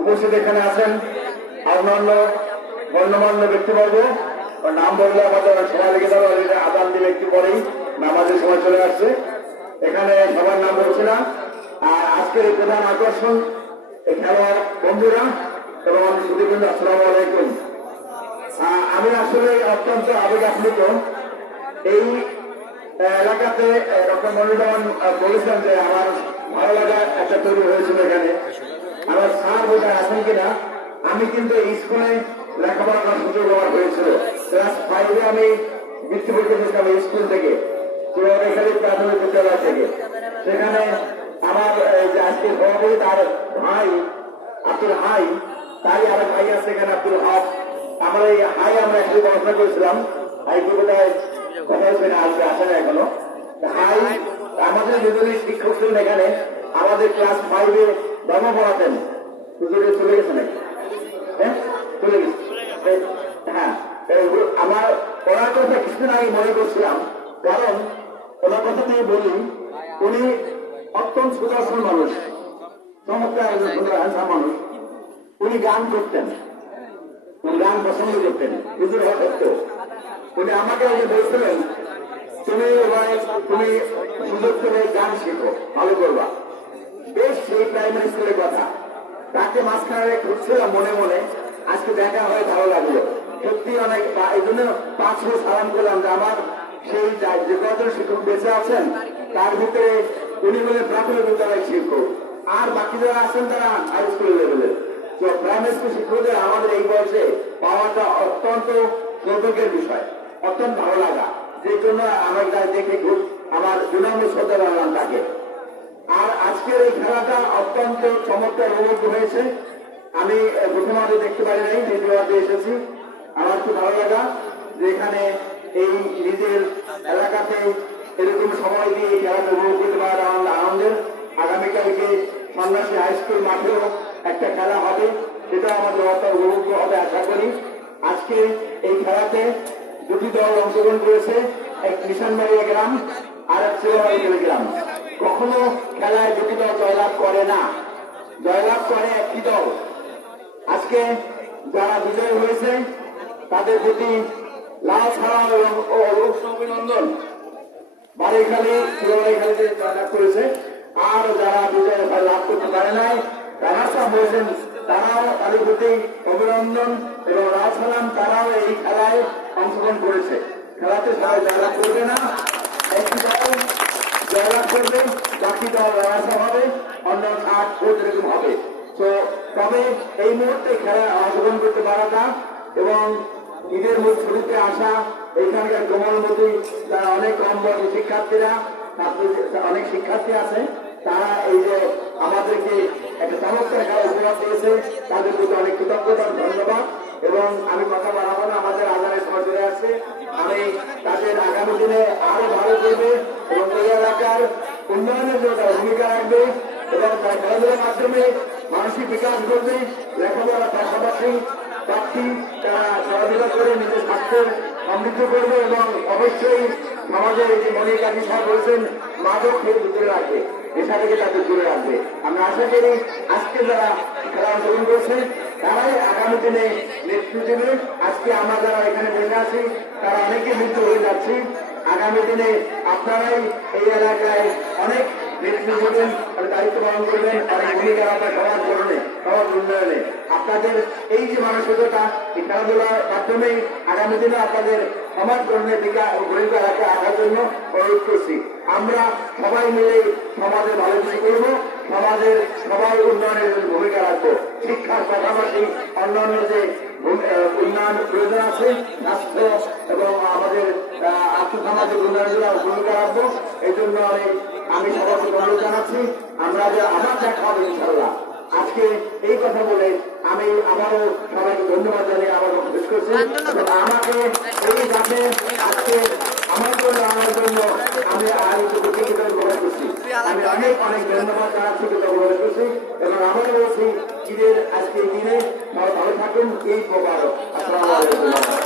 উপস্থিত এখানে আছেন। অন্যান্য গণ্যমান্য ব্যক্তিবর্গ নাম বললে আমাদের সময় লেগে যাবে আদান দিলে একটু পরেই নামাজের সময় চলে আসছে। এখানে সবার নাম বলছি না। আর আজকের প্রধান আকর্ষণ খেলোয়াড় বন্ধুরা এবং সুদীপবৃন্দ আমি আসলে অত্যন্ত আবেগ আপ্লুত এই এলাকাতে ডক্টর মনিরুজ্জামান আহ, বলেছেন যে আমার ভালো লাগা একটা তৈরি হয়েছিল এখানে। আমার স্যার বোধহয় আছেন কিনা? আমি কিন্তু স্কুলে লেখাপড়া সুযোগ আমার হয়েছিল। ক্লাস ফাইভে আমি বৃত্তি পরীক্ষা এই স্কুল থেকে চুয়াখালী প্রাথমিক বিদ্যালয় থেকে। সেখানে আমার আজকে সভাপতি তার ভাই আব্দুল হাই তাই আমার ভাই আছে এখানে আব্দুল হক আমরা এই হাই আমরা একসাথে পড়াশোনা করেছিলাম। হাই না আসবে আসে না এখনও। আমাদের দুজনের শিক্ষক ছিলেন এখানে। আমাদের ক্লাস ফাইভে ধর্ম পড়াতেন। হুজুরে চলে গেছে হ্যাঁ চলে গেছে। হ্যাঁ আমার ওনার কথা কিছুদিন আগে মনে করছিলাম। কারণ ওনার কথা নিয়ে বলি উনি অত্যন্ত সুদর্শন মানুষ। চমৎকার একজন মানুষ। উনি গান করতেন। উনি গান পছন্দ করতেন। হুজুর হওয়া সত্ত্বেও উনি আমাকে আগে বলছিলেন, তুমি তুমি সুযোগ করে গান শেখো, ভালো করবা। বেশ, সেই প্রাইমারি স্কুলের কথা। তাকে মাঝখানে রেখে ঘুরছিলাম মনে মনে, আজকে দেখা হয়ে ভালো লাগল। সত্যি অনেক এই জন্য পাঁচ বছর সালাম করলাম যে আমার সেই যে কজন শিক্ষক বেঁচে আছেন, তার ভিতরে উনি বলে প্রাথমিক বিদ্যালয় শিক্ষক। আর বাকি যারা আছেন তারা হাই স্কুল লেভেলের তো প্রাইমারি স্কুল শিক্ষকদের আমাদের এই বয়সে পাওয়াটা অত্যন্ত সৌভাগ্যের বিষয়। অত্যন্ত ভালো লাগা। যে জন্য আমার কাছে দেখে খুব আমার বিনম্র শ্রদ্ধা জানালাম তাকে। আর আজকের এই খেলাটা অত্যন্ত চমৎকার উপলব্ধ হয়েছে। আমি আহ, প্রথম আগে দেখতে পারি নাই দ্বিতীয় এসেছি। আমার খুব ভালো লাগা যে এখানে এই নিজের এলাকাতে এরকম সময় দিয়ে খেলাটা উপভোগ করতে আনন্দ- আনন্দের। আগামীকালকে সন্ন্যাসী হাই স্কুল মাঠেও একটা খেলা হবে। সেটা আমাদের অত উপভোগ্য হবে আশা করি। আজকে এই খেলাতে দুটি দল অংশগ্রহণ করেছে, এক কিষানবাড়িয়া গ্রাম আর এক শিববাড়ি গ্রাম। কখনো খেলায় দুটি দল জয়লাভ করে না। জয়লাভ করে একটি দল। আজকে যারা বিজয় হয়েছে, তাদের প্রতি লাল ছাড়া এবং উষ্ণ অভিনন্দন। বাড়িখালী শিববাড়িখালীতে জয়লাভ করেছে। আর যারা বিজয় লাভ করতে পারে নাই তারা সব বলছেন তারাও প্রতি অভিনন্দন এবং লাল সালাম তারাও এই খেলায় অংশগ্রহণ করেছে। খেলাতে জয়লাভ করবে না, একটি দল জয়লাভ করবে, বাকি দল রাজা হবে, অন্য আট ভোট হবে। তো তবে এই মুহূর্তে খেলায় অংশগ্রহণ করতে পারাটা এবং ঈদের ছুটিতে আসা এখানকার কোমলমতি, তারা অনেক কম বয়সী শিক্ষার্থীরা অনেক শিক্ষার্থী আছে। তারা এই যে আমাদেরকে একটা চমৎকার তাদের কৃতজ্ঞতা, ধন্যবাদ। এবং আমি কথা বাড়াবো না, আমাদের আজানের সময় আগামী দিনে ভালো মাধ্যমে মানসিক বিকাশ করবে তারা খেলাধুলা নিজের স্বাস্থ্যের সমৃদ্ধ করবে এবং অবশ্যই এই যে মনে সাহেব বলছেন, মাদক থেকে দূরে রাখবে। নেশা থেকে তাদের দূরে রাখবে আমরা আশা করি আজকে যারা খেলা অংশগ্রহণ করছে তারাই আগামী দিনে নেতৃত্ব দেবে আজকে আমরা যারা এখানে বসে আছি, তারা অনেকে মৃত্যু হয়ে যাচ্ছি। আগামী দিনে আপনারাই এই এলাকায় অনেক নেতৃত্ব দেবেন দায়িত্ব পালন করবেন, অনেক ভূমিকা রাখবেন সমাজ গঠনে সমাজ উন্নয়নে। আপনাদের এই যে মানসিকতা, এই খেলাধুলার মাধ্যমে আগামী দিনে আপনাদের সমাজ গঠনের দিকে ভূমিকা রাখা রাখার জন্য অনুরোধ করছি। আমরা সবাই মিলে সমাজের ভালো কিছু করব, সমাজের সবাই উন্নয়নের ভূমিকা রাখব। শিক্ষার পাশাপাশি অন্যান্য যে উন্নয়ন প্রয়োজন আছে, স্বাস্থ্য এবং আমাদের আর্থসামাজিক উন্নয়নের ভূমিকা রাখব। এই জন্য আমি আমি সবাইকে অনুরোধ জানাচ্ছি, আমরা যে আমার দেখা হবে ইনশাল্লাহ আজকে এই কথা বলে আমি আমারও সবাইকে ধন্যবাদ জানিয়ে আমার শেষ করছি। আমাকে এই দামে আজকে আমার জন্য আমার জন্য আমি আয়োজিত প্রতিযোগিতা গ্রহণ করছি। আমি অনেক অনেক ধন্যবাদ জানাচ্ছি কৃতজ্ঞতা করছি এবং আমি বলছি ঈদের আজকে দিনে ভালো থাকুন এই প্রকার আসসালামু আলাইকুম।